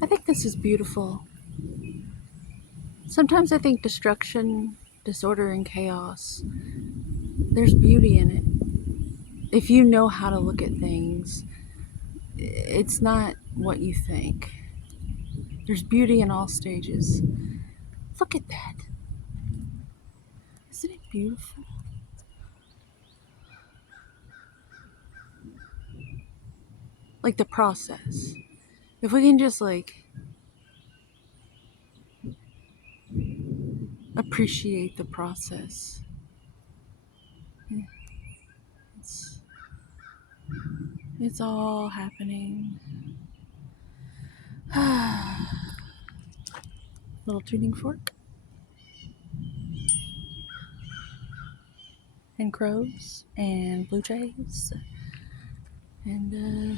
I think this is beautiful. Sometimes I think destruction, disorder, and chaos, there's beauty in it. If you know how to look at things, it's not what you think. There's beauty in all stages. Look at that. Isn't it beautiful? Like the process. If we can just appreciate the process. It's, it's all happening. Little tuning fork. And crows. And blue jays. And, yeah.